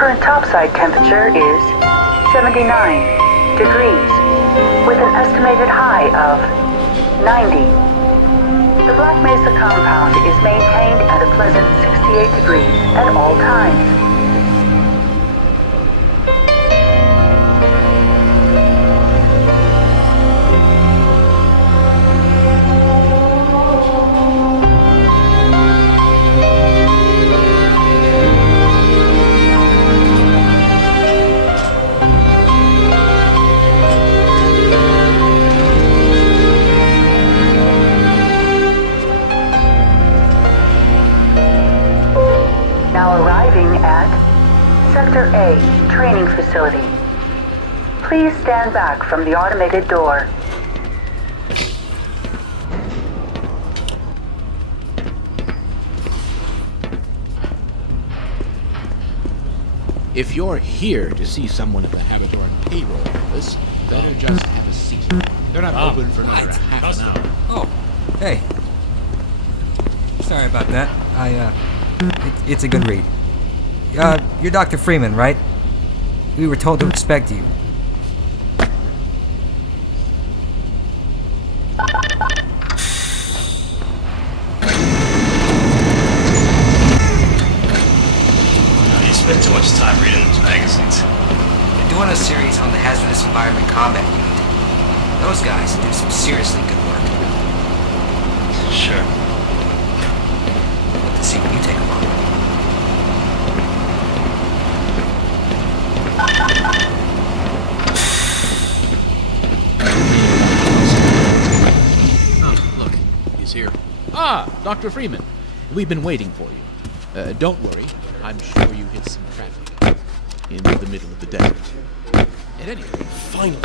current topside temperature is 79 degrees, with an estimated high of 90. The Black Mesa compound is maintained at a pleasant 68 degrees at all times. Now arriving at Sector A training facility. Please stand back from the automated door. If you're here to see someone at the Habitoran payroll office, better just have a seat. They're not open for another half an hour. Oh, hey. Sorry about that. It's a good read. You're Dr. Freeman, right? We were told to expect you. You spend too much time reading those magazines. We're doing a series on the Hazardous Environment Combat Unit. Those guys do some seriously good work. Sure. Let's see when you take them on. Oh, look, he's here. Dr. Freeman. We've been waiting for you. Don't worry, I'm sure you hit some traffic in the middle of the desert. At any rate, Finally,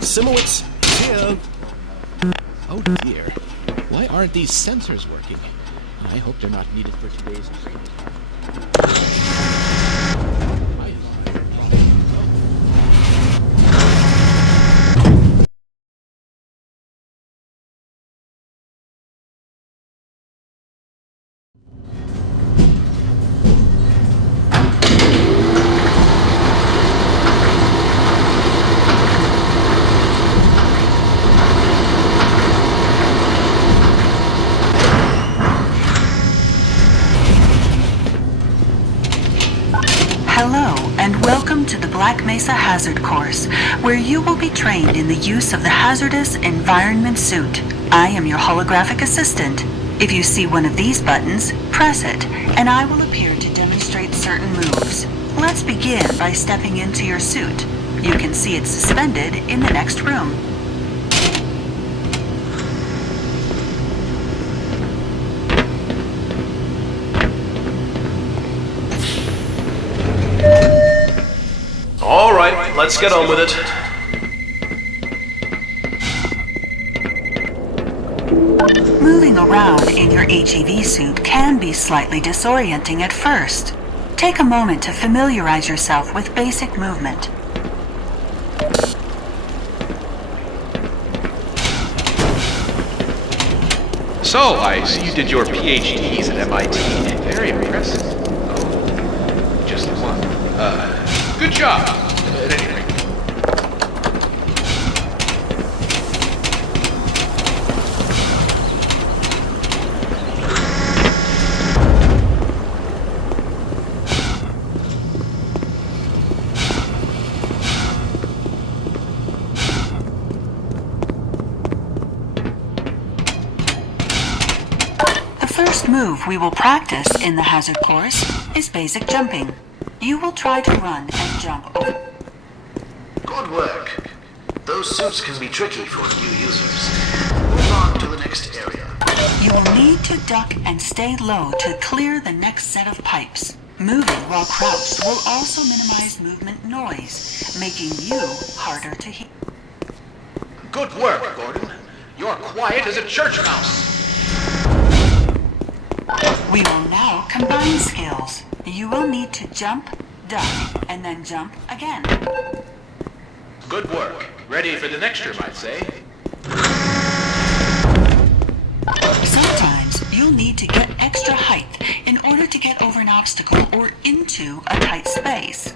Simowitz is here. oh dear, why aren't these sensors working? I hope they're not needed for today's training. Hello, and welcome to the Black Mesa Hazard Course, where you will be trained in the use of the Hazardous Environment Suit. I am your holographic assistant. If you see one of these buttons, press it, and I will appear to demonstrate certain moves. Let's begin by stepping into your suit. You can see it suspended in the next room. All right, let's get on with it. Moving around in your HEV suit can be slightly disorienting at first. Take a moment to familiarize yourself with basic movement. So, I see you did your PhDs at MIT. Very impressive. Oh, just one. Good job. At any rate. The first move we will practice in the hazard course is basic jumping. You will try to run and jump over. Good work. Those suits can be tricky for new users. Move on to the next area. You will need to duck and stay low to clear the next set of pipes. Moving while crouched will also minimize movement noise, making you harder to hear. Good work, Gordon. You're quiet as a church mouse. We will now combine skills. You will need to jump, duck, and then jump again. Good work. Ready for the next term, I'd say. Sometimes you'll need to get extra height in order to get over an obstacle or into a tight space.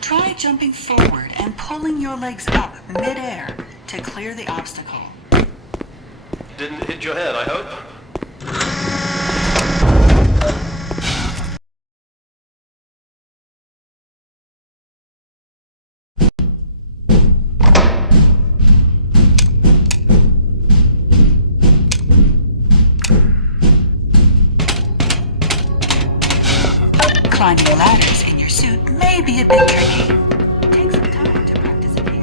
Try jumping forward and pulling your legs up mid-air to clear the obstacle. Didn't hit your head, I hope? Climbing ladders in your suit may be a bit tricky. Take some time to practice it here.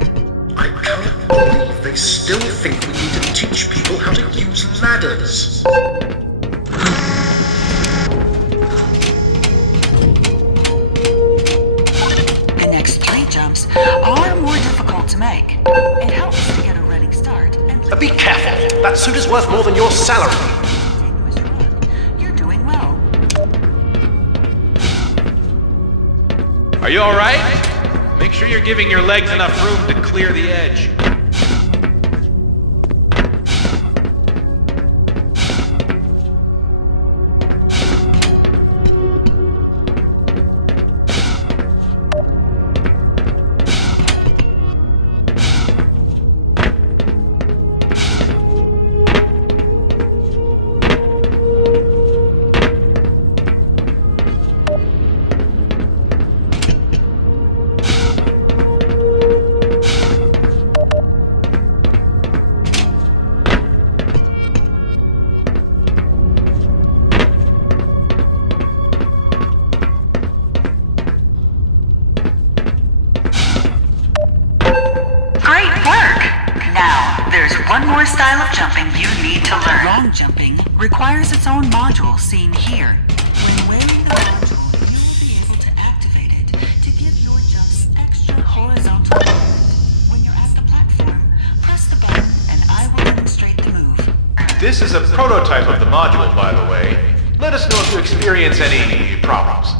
I cannot believe they still think we need to teach people how to use ladders. The next 3 jumps are more difficult to make. It helps to get a running start and Be careful. That suit is worth more than your salary. continuous run. You're doing well. Are you alright? Make sure you're giving your legs enough room to clear the edge. Great work! Now, there's one more style of jumping you need to learn. Long jumping requires its own module seen here. When wearing the module, you will be able to activate it to give your jumps extra horizontal movement. When you're at the platform, press the button and I will demonstrate the move. This is a prototype of the module, by the way. Let us know if you experience any problems.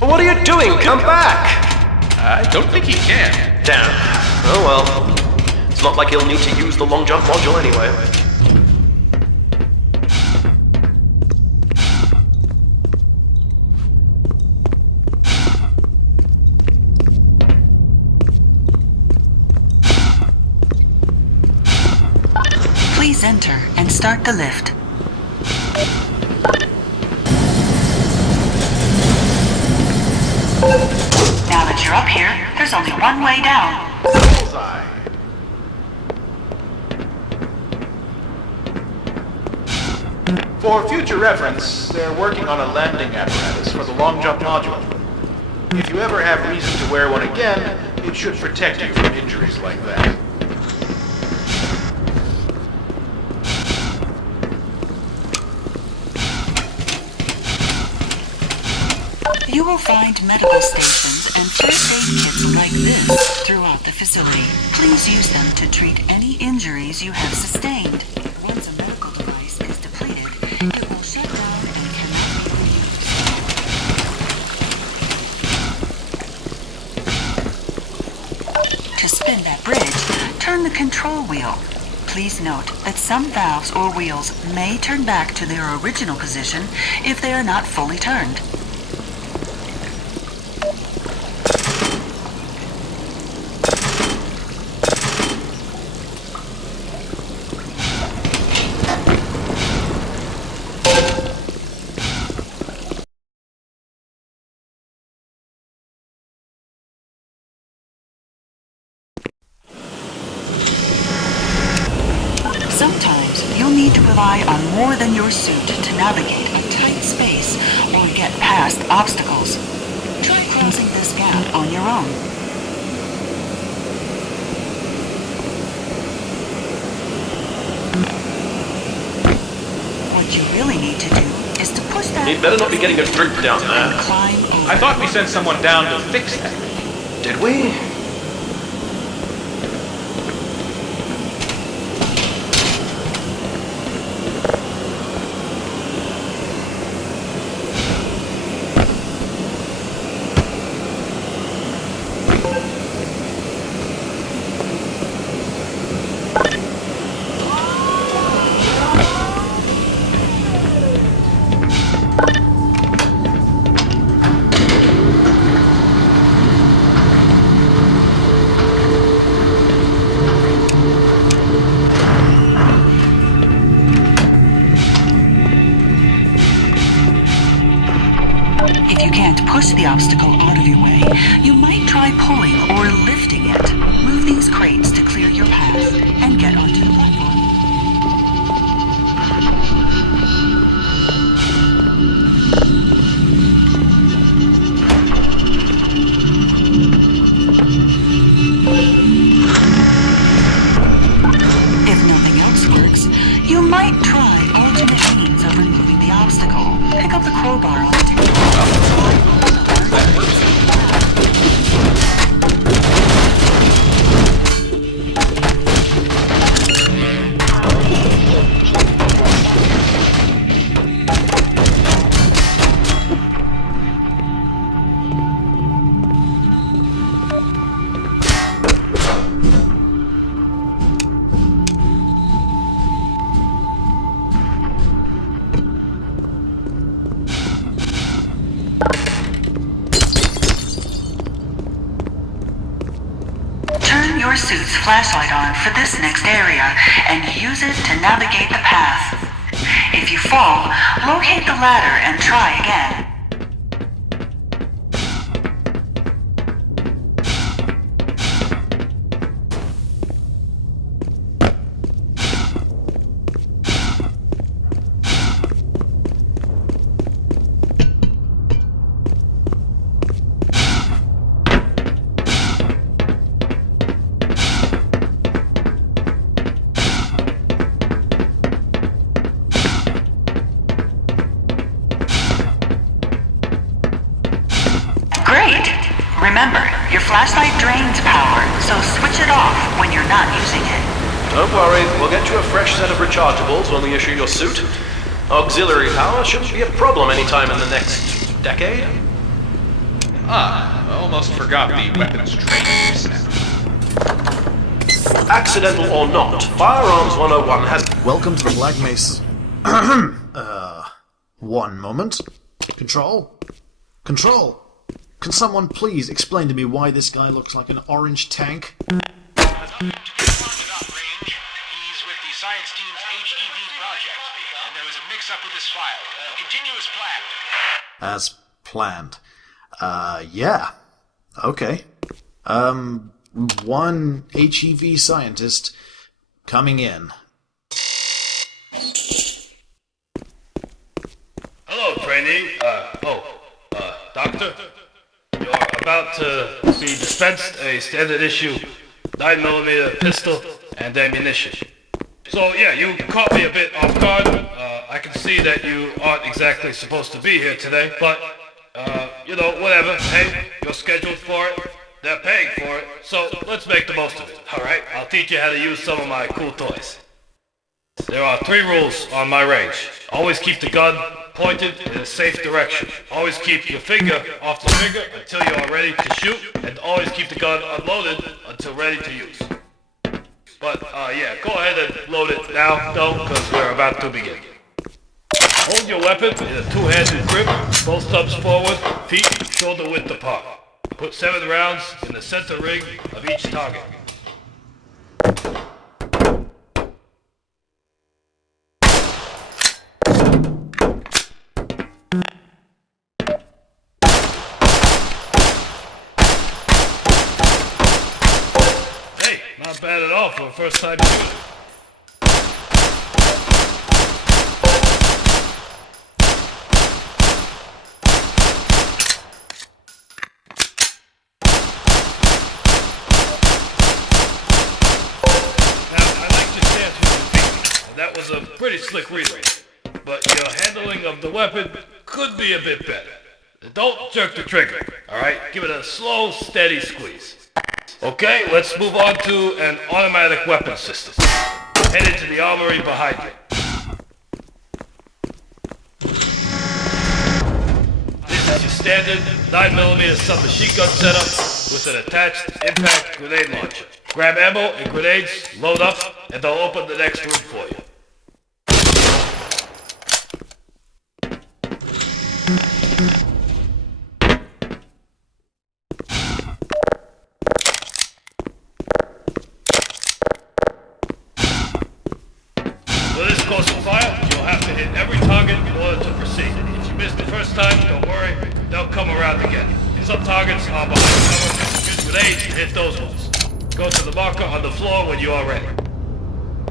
What are you doing? Come back! I don't think he can. Damn. Oh well. It's not like he'll need to use the long jump module anyway. Please Please enter and start the lift. Now that you're up here, there's only one way down. Bullseye. For future reference, they're working on a landing apparatus for the long jump module. If you ever have reason to wear one again, it should protect you from injuries like that. You will find medical stations and first aid kits like this throughout the facility. Please use them to treat any injuries you have sustained. Once a medical device is depleted, it will shut down and cannot be reused. To spin that bridge, turn the control wheel. Please note that some valves or wheels may turn back to their original position if they are not fully turned. Sometimes you'll need to rely on more than your suit to navigate a tight space or get past obstacles. Try crossing this gap on your own. What you really need to do is to push that. He'd better not be getting a drink down and there. climb over. I thought we sent someone down to fix that. Did we? If you can't push the obstacle out of your way, you might try pulling or lifting it. Move these crates to clear your path and get onto the platform. If nothing else works, you might try alternate means of removing the obstacle. Pick up the crowbar on the table. Turn your suit's flashlight on for this next area and use it to navigate the path. If you fall, locate the ladder and try again. Great! Remember, your flashlight drains power, so switch it off when you're not using it. Don't worry, we'll get you a fresh set of rechargeables when we issue your suit. Auxiliary power shouldn't be a problem anytime in the next decade. Almost forgot the weapons training snap. Accidental or not, Firearms 101 has... Welcome to the Black Mesa. One moment. Control? Control! Can someone please explain to me why this guy looks like an orange tank? He's with the science team's up with this file? Continue as planned. As planned. Yeah. Okay. One HEV scientist coming in. Hello, trainee. Doctor. You're about to be dispensed a standard issue 9mm pistol and ammunition. So yeah, you caught me a bit off guard. I can see that you aren't exactly supposed to be here today, but whatever. Hey, you're scheduled for it. They're paying for it, so let's make the most of it. All right, I'll teach you how to use some of my cool toys. There are 3 rules on my range. Always keep the gun pointed in a safe direction. Always keep your finger off the trigger until you are ready to shoot, and always keep the gun unloaded until ready to use. But, go ahead and load it now, though, because we're about to begin. Hold your weapon in a 2-handed grip, both thumbs forward, feet shoulder width apart. Put 7 rounds in the center ring of each target. Hey, not bad at all for a first time shooter. That was a pretty slick relay, but your handling of the weapon could be a bit better. Don't jerk the trigger, alright? Give it a slow, steady squeeze. Okay, let's move on to an automatic weapon system. Head into the armory behind you. This is your standard 9mm submachine gun setup with an attached impact grenade launcher. Grab ammo and grenades, load up, and they'll open the next room for you. For this course of fire, you'll have to hit every target in order to proceed. If you miss the first time, don't worry, they'll come around again. Some targets are behind cover. Use grenades to hit those ones. Go to the marker on the floor when you are ready.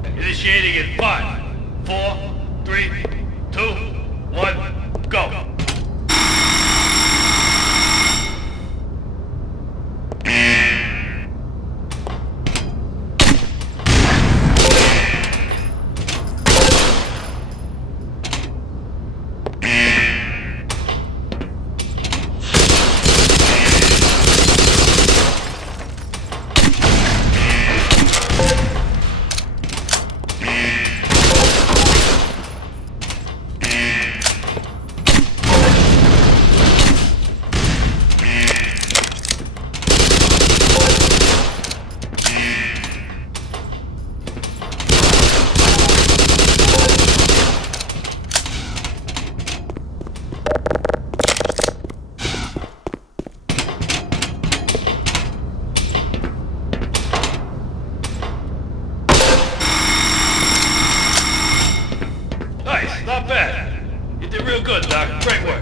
Initiating in 5, 4, 3, 2, 1, go. Not bad. You did real good, Doc. Great work.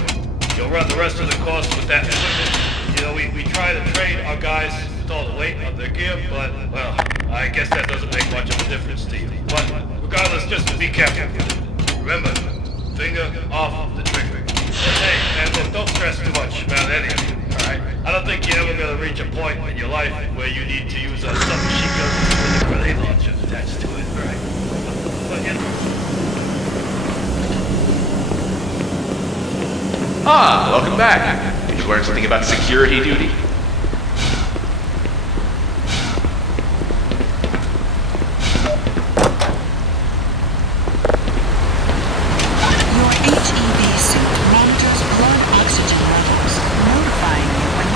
You'll run the rest of the course with that equipment. You know, we try to train our guys with all the weight of their gear, but, well, I guess that doesn't make much of a difference to you. But, regardless, just be careful. Remember, finger off the trigger. And hey, man, look, don't stress too much about any of it, alright? I don't think you're ever gonna reach a point in your life where you need to use a submachine gun with a grenade launcher attached to it, alright? But, you know... Ah, welcome back. Did you learn something about security duty? Your HEV suit monitors blood oxygen levels, notifying you when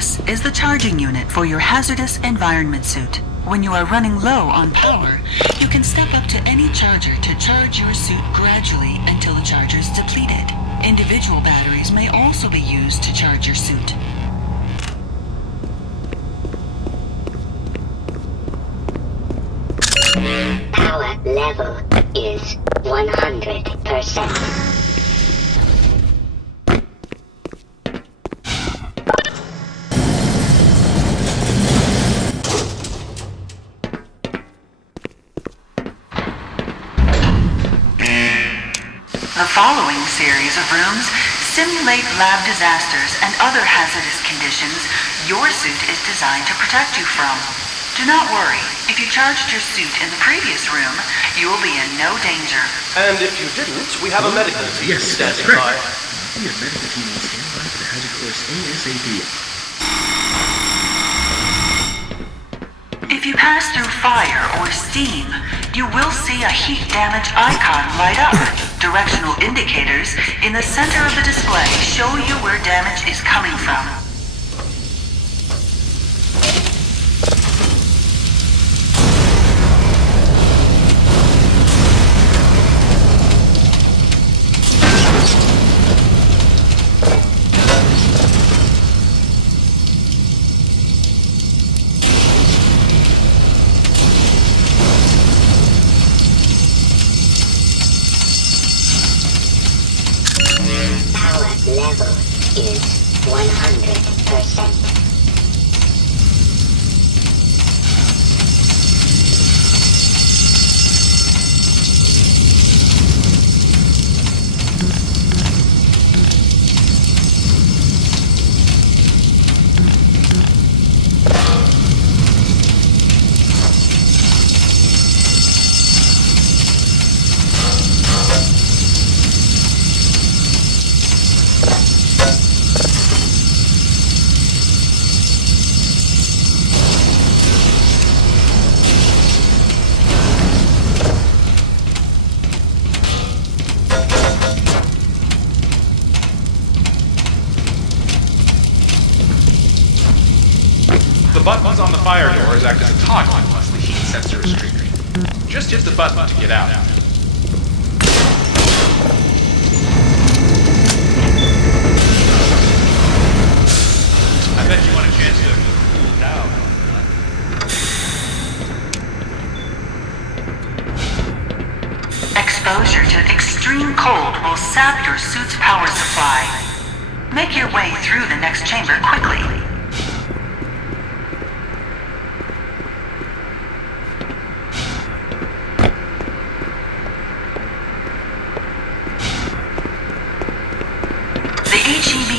This is the charging unit for your hazardous environment suit. When you are running low on power, you can step up to any charger to charge your suit gradually until the charger is depleted. Individual batteries may also be used to charge your suit. Power level is 100%. The following series of rooms simulate lab disasters and other hazardous conditions your suit is designed to protect you from. Do not worry. If you charged your suit in the previous room, you will be in no danger. And if you didn't, we have a medical team standing by. We have medical team on standby for the hazard course ASAP. If you pass through fire or steam, you will see a heat damage icon light up. Directional indicators in the center of the display show you where damage is coming from. Level is 100%. The buttons on the fire doors act as a toggle once the heat sensor is triggered. Just hit the button to get out. I bet you want a chance to cool down. Exposure to extreme cold will sap your suit's power supply. Make your way through the next chamber quickly.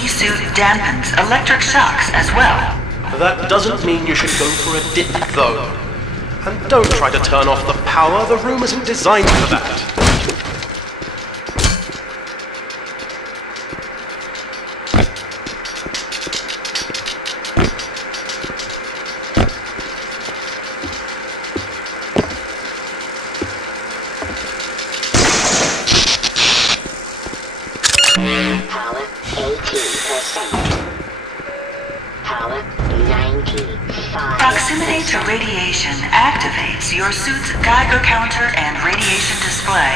Suit dampens electric shocks as well. That doesn't mean you should go for a dip, though. And don't try to turn off the power, the room isn't designed for that. Power 18%. Power 95%. Proximity to radiation activates your suit's Geiger counter and radiation display.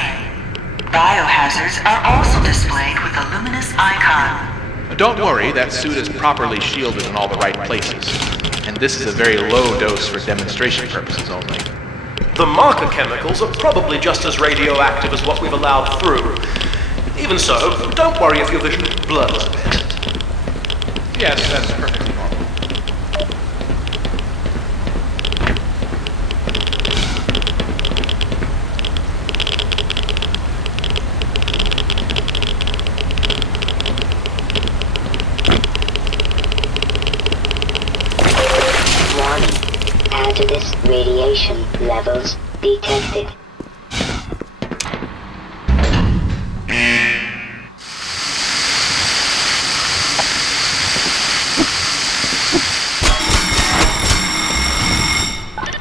Biohazards are also displayed with a luminous icon. Don't worry, that suit is properly shielded in all the right places. And this is a very low dose for demonstration purposes only. The marker chemicals are probably just as radioactive as what we've allowed through. Even so, don't worry if your vision blurs a bit. Yes, that's perfectly normal. Warning. Hazardous radiation levels detected.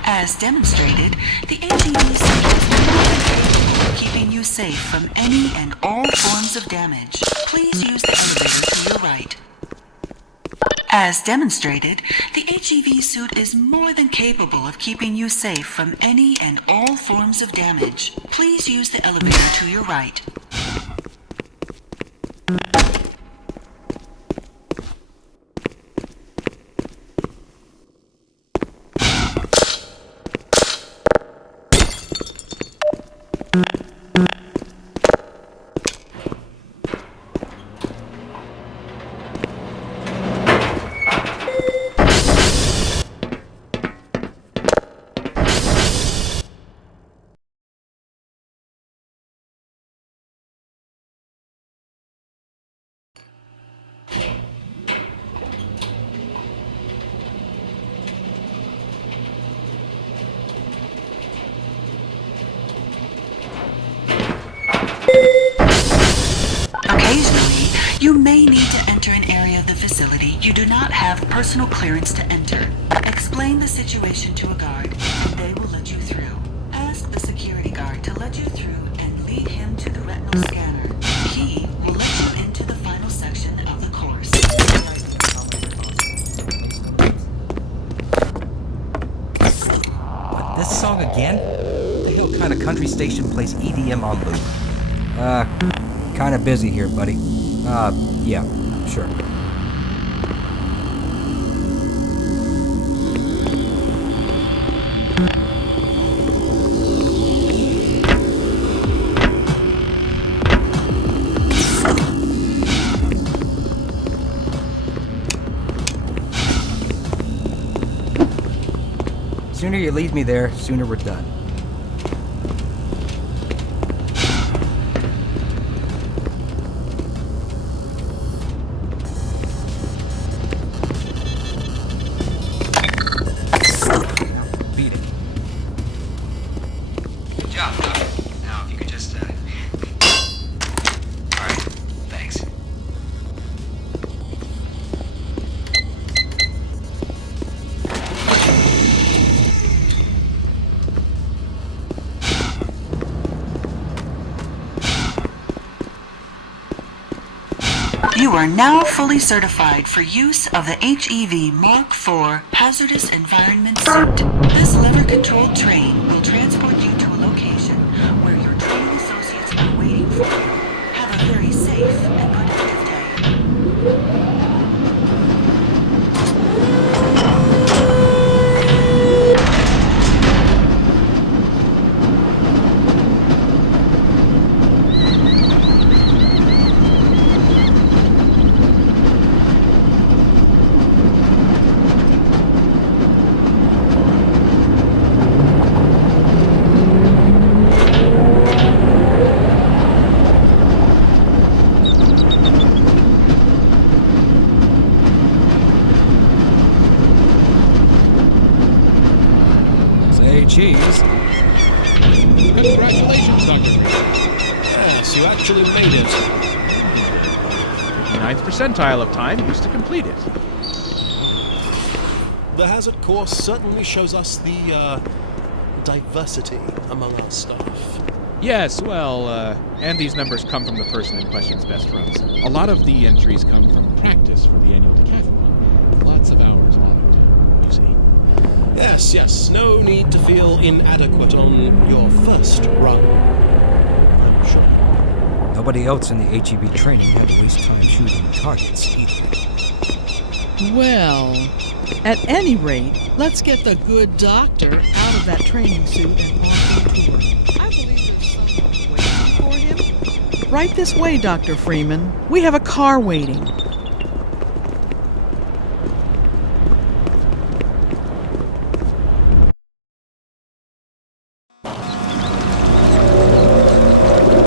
As demonstrated, the ATV suit is more than capable of keeping you safe from any and all forms of damage. Please use the elevator to your right. As demonstrated, the HEV suit is more than capable of keeping you safe from any and all forms of damage. Please use the elevator to your right. Occasionally, you may need to enter an area of the facility you do not have personal clearance to enter. Explain the situation to a guard, and they will let you through. Ask the security guard to let you through and lead him to the retinal scanner. He will let you into the final section of the course. What, this song again? What the hell kind of country station plays EDM on loop? Kinda busy here, buddy. Yeah, sure. Sooner you lead me there, sooner we're done. Good job, Doc. Now, if you could just, Alright, thanks. You are now fully certified for use of the HEV Mark IV Hazardous Environment Suit. This lever-controlled train will transport you to a location where your training associates are waiting for you. Have a very safe and productive day. Say cheese. Congratulations, Dr. Freeman. Yes, you actually made it. 9th percentile of time used to complete it. The hazard course certainly shows us the, diversity among our staff. Yes, well, and these numbers come from the person in question's best runs. A lot of the entries come from practice for the annual decathlon. Lots of hours logged, you see. Yes, no need to feel inadequate on your first run, I'm sure. Nobody else in the HEB training had to waste time shooting targets either. Well, at any rate, let's get the good doctor out of that training suit and on the tour. I believe there's someone waiting for him. Right this way, Dr. Freeman. We have a car waiting.